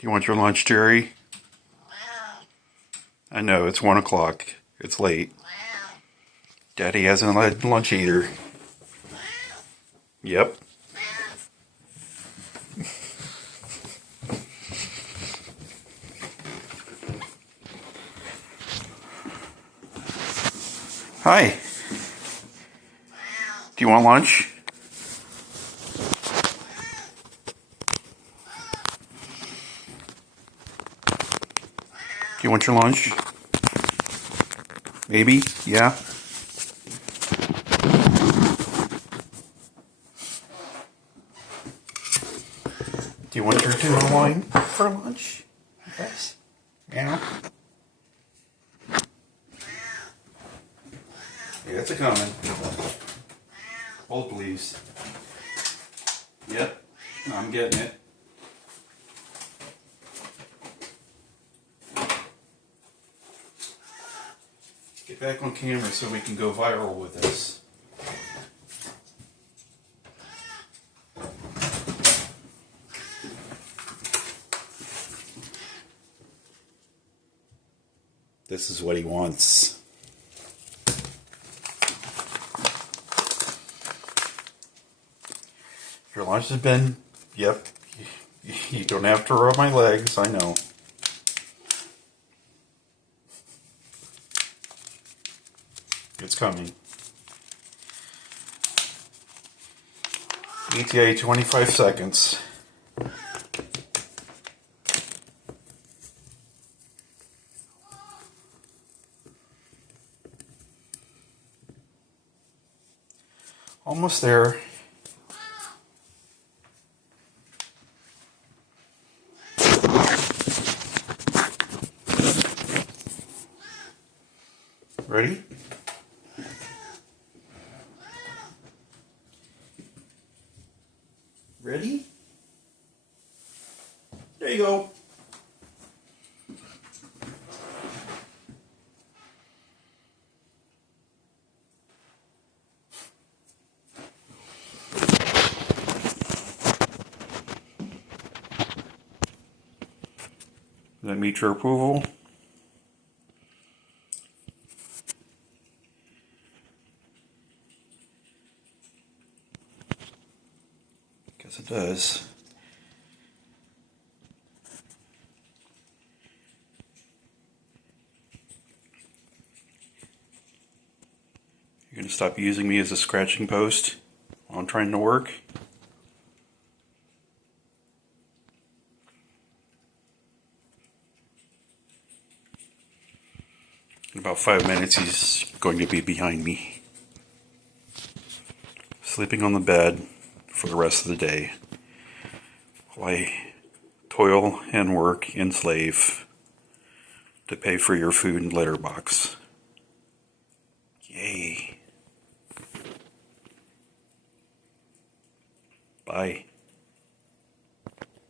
Do you want your lunch, Jerry? I know, it's 1 o'clock. It's late. Daddy hasn't had lunch either. Yep. Hi. Do you want lunch? Do you want your lunch? Maybe? Yeah? Do you want your tuna loin for lunch? Yes? Yeah? Yeah, it's a-coming. Hold, please. Yep, I'm getting it. Get back on camera so we can go viral with this. This is what he wants. Your lunch has been, yep, you don't have to rub my legs, I know. It's coming. ETA 25 seconds. Almost there. Ready? Ready? There you go. Does that meet your approval? Guess it does. You're going to stop using me as a scratching post while I'm trying to work? In about 5 minutes, he's going to be behind me, sleeping on the bed for the rest of the day while I toil and work and slave to pay for your food and litter box. Yay. Bye.